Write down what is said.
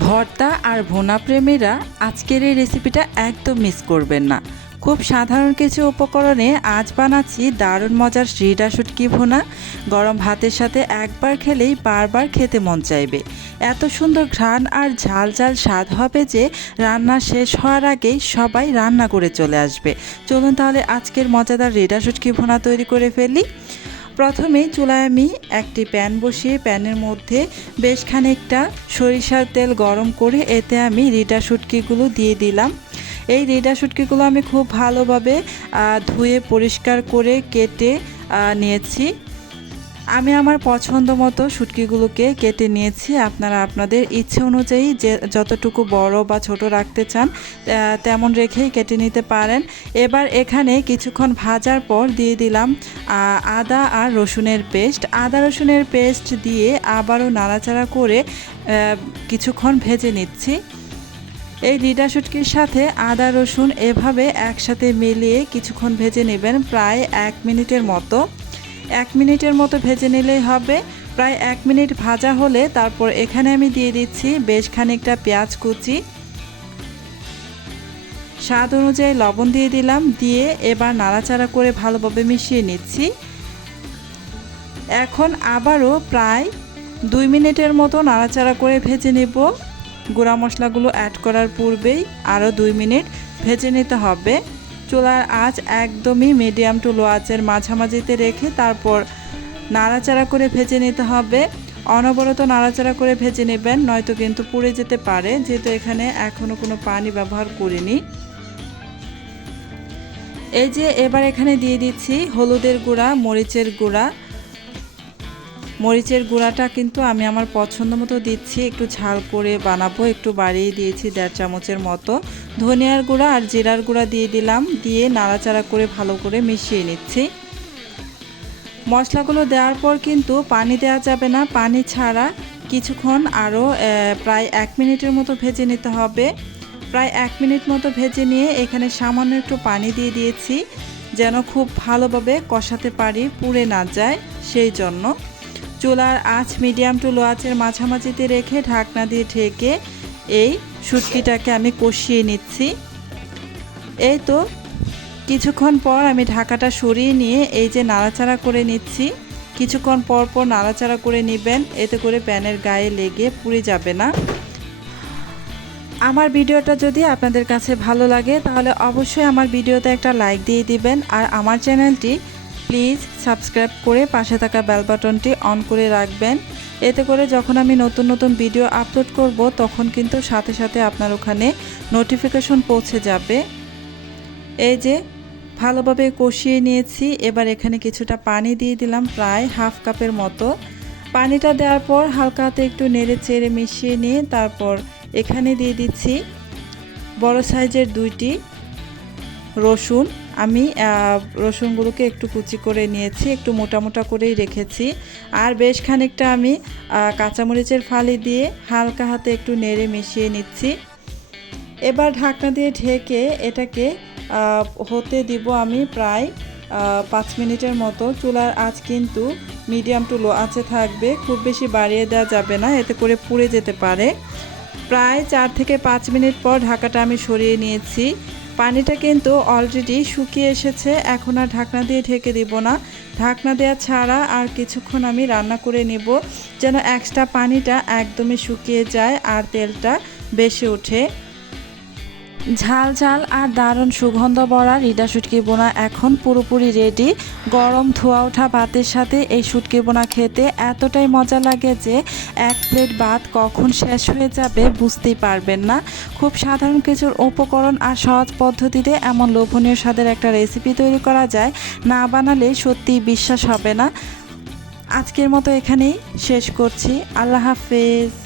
ভর্তা আর ভুনা প্রেমীরা আজকের এই রেসিপিটা একদম মিস করবেন না। খুব সাধারণ কিছু উপকরণে আজ বানাচ্ছি দারুণ মজার শ্রীডা শুটকি ভুনা। গরম ভাতের সাথে একবার খেলেই বারবার খেতে মন চাইবে। এত সুন্দর ঘ্রাণ আর ঝাল ঝাল স্বাদ হবে যে রান্না শেষ হওয়ার আগেই সবাই রান্না করে চলে আসবে। চলুন তাহলে আজকের মজাদার রিডা শুটকি ভুনা তৈরি করে ফেলি। প্রথমেই চুলায় আমি একটি প্যান বসিয়ে প্যানের মধ্যে বেশ খানিকটা সরিষার তেল গরম করে এতে আমি রিডা শুটকিগুলো দিয়ে দিলাম। এই রিডা শুটকিগুলো আমি খুব ভালোভাবে ধুয়ে পরিষ্কার করে কেটে নিয়েছি। আমি আমার পছন্দ মতো শুটকিগুলোকে কেটে নিয়েছি। আপনারা আপনাদের ইচ্ছে অনুযায়ী যে যতটুকু বড় বা ছোট রাখতে চান তেমন রেখেই কেটে নিতে পারেন। এবার এখানে কিছুক্ষণ ভাজার পর দিয়ে দিলাম আদা আর রসুনের পেস্ট। আদা রসুনের পেস্ট দিয়ে আবারও নাড়াচাড়া করে কিছুক্ষণ ভেজে নিচ্ছি। এই রিডা শুটকির সাথে আদা রসুন এভাবে একসাথে মিলিয়ে কিছুক্ষণ ভেজে নেবেন, প্রায় 1 মিনিটের মতো। 1 মিনিটের মতো ভেজে নিলেই হবে। প্রায় 1 মিনিট ভাজা হলে তারপর এখানে আমি দিয়ে দিচ্ছি বেশ খানিকটা পেঁয়াজ কুচি, স্বাদ অনুযায়ী লবণ দিয়ে দিলাম, দিয়ে এবার নাড়াচাড়া করে ভালোভাবে মিশিয়ে নিচ্ছি। এখন আবারও প্রায় 2 মিনিটের মতো নাড়াচাড়া করে ভেজে নেব। গুঁড়া মশলাগুলো অ্যাড করার পূর্বেই আরও 2 মিনিট ভেজে নিতে হবে। চুলার আঁচ একদমই মিডিয়াম টু লো আঁচের মাঝামাঝিতে রেখে তারপর নাড়াচাড়া করে ভেজে নিতে হবে। অনবরত নাড়াচাড়া করে ভেজে নেবেন, নয়তো কিন্তু পুড়ে যেতে পারে, যেহেতু এখানে এখনও কোনো পানি ব্যবহার করিনি। এই যে এবার এখানে দিয়ে দিচ্ছি হলুদের গুঁড়া, মরিচের গুঁড়া। মরিচের গুঁড়াটা কিন্তু আমি আমার পছন্দ মতো দিচ্ছি, একটু ঝাল করে বানাবো, একটু বাড়িয়ে দিয়েছি 1.5 চামচের মতো। ধনিয়ার গুঁড়া আর জিরার গুঁড়া দিয়ে দিলাম, দিয়ে নাড়াচাড়া করে ভালো করে মিশিয়ে নিচ্ছি। মশলাগুলো দেওয়ার পর কিন্তু পানি দেওয়া যাবে না, পানি ছাড়া কিছুক্ষণ আরও প্রায় 1 মিনিটের মতো ভেজে নিতে হবে। প্রায় 1 মিনিট মতো ভেজে নিয়ে এখানে সামান্য একটু পানি দিয়ে দিয়েছি, যেন খুব ভালোভাবে কষাতে পারি, পুড়ে না যায় সেই জন্য। চুলার আঁচ মিডিয়াম টু লো আঁচের মাঝামাঝিতে রেখে ঢাকনা দিয়ে ঢেকে এই শুটকিটাকে আমি কষিয়ে নিচ্ছি। এই তো কিছুক্ষণ পর আমি ঢাকাটা সরিয়ে নিয়ে এই যে নাড়াচাড়া করে নিচ্ছি। কিছুক্ষণ পর পর নাড়াচাড়া করে নেবেন, এতে করে প্যানের গায়ে লেগে পুড়ে যাবে না। আমার ভিডিওটা যদি আপনাদের কাছে ভালো লাগে তাহলে অবশ্যই আমার ভিডিওতে একটা লাইক দিয়ে দিবেন, আর আমার চ্যানেলটি প্লিজ সাবস্ক্রাইব করে পাশে থাকা বেল বাটনটি অন করে রাখবেন। এতে করে যখন আমি নতুন নতুন ভিডিও আপলোড করব তখন কিন্তু সাথে সাথে আপনার ওখানে নোটিফিকেশন পৌঁছে যাবে। এই যে ভালোভাবে কষিয়ে নিয়েছি। এবার এখানে কিছুটা পানি দিয়ে দিলাম, প্রায় হাফ কাপের মতো। পানিটা দেওয়ার পর হালকা হাতে একটু নেড়ে চেড়ে মিশিয়ে নিয়ে তারপর এখানে দিয়ে দিচ্ছি বড় সাইজের 2টি রসুন। আমি রসুনগুলোকে একটু কুচি করে নিয়েছি, একটু মোটা মোটা করেই রেখেছি। আর বেশ খানিকটা আমি কাঁচামরিচের ফালি দিয়ে হালকা হাতে একটু নেড়ে মিশিয়ে নিচ্ছি। এবার ঢাকনা দিয়ে ঢেকে এটাকে হতে দিব আমি প্রায় 5 মিনিটের মতো। চুলার আঁচ কিন্তু মিডিয়াম টু লো আঁচে থাকবে, খুব বেশি বাড়িয়ে দেওয়া যাবে না, এতে করে পুড়ে যেতে পারে। প্রায় 4 থেকে 5 মিনিট পর ঢাকাটা আমি সরিয়ে নিয়েছি। পানিটা কিন্তু অলরেডি শুকিয়ে এসেছে, এখন আর ঢাকনা দিয়ে ঢেকে দিব না। ঢাকনা দেওয়া ছাড়া আর কিছুক্ষণ আমি রান্না করে নেব, যেন এক্সট্রা পানিটা একদমই শুকিয়ে যায় আর তেলটা বেশি ওঠে। ঝাল ঝাল আর দারুণ সুগন্ধ ভরা রিডা শুটকি বোনা এখন পুরোপুরি রেডি। গরম ধোয়া ওঠা ভাতের সাথে এই শুটকি বোনা খেতে এতটাই মজা লাগে যে 1 প্লেট ভাত কখন শেষ হয়ে যাবে বুঝতেই পারবেন না। খুব সাধারণ কিছুর উপকরণ আর সহজ পদ্ধতিতে এমন লোভনীয় স্বাদের একটা রেসিপি তৈরি করা যায়, না বানালে সত্যিই বিশ্বাস হবে না। আজকের মতো এখানেই শেষ করছি। আল্লাহ হাফেজ।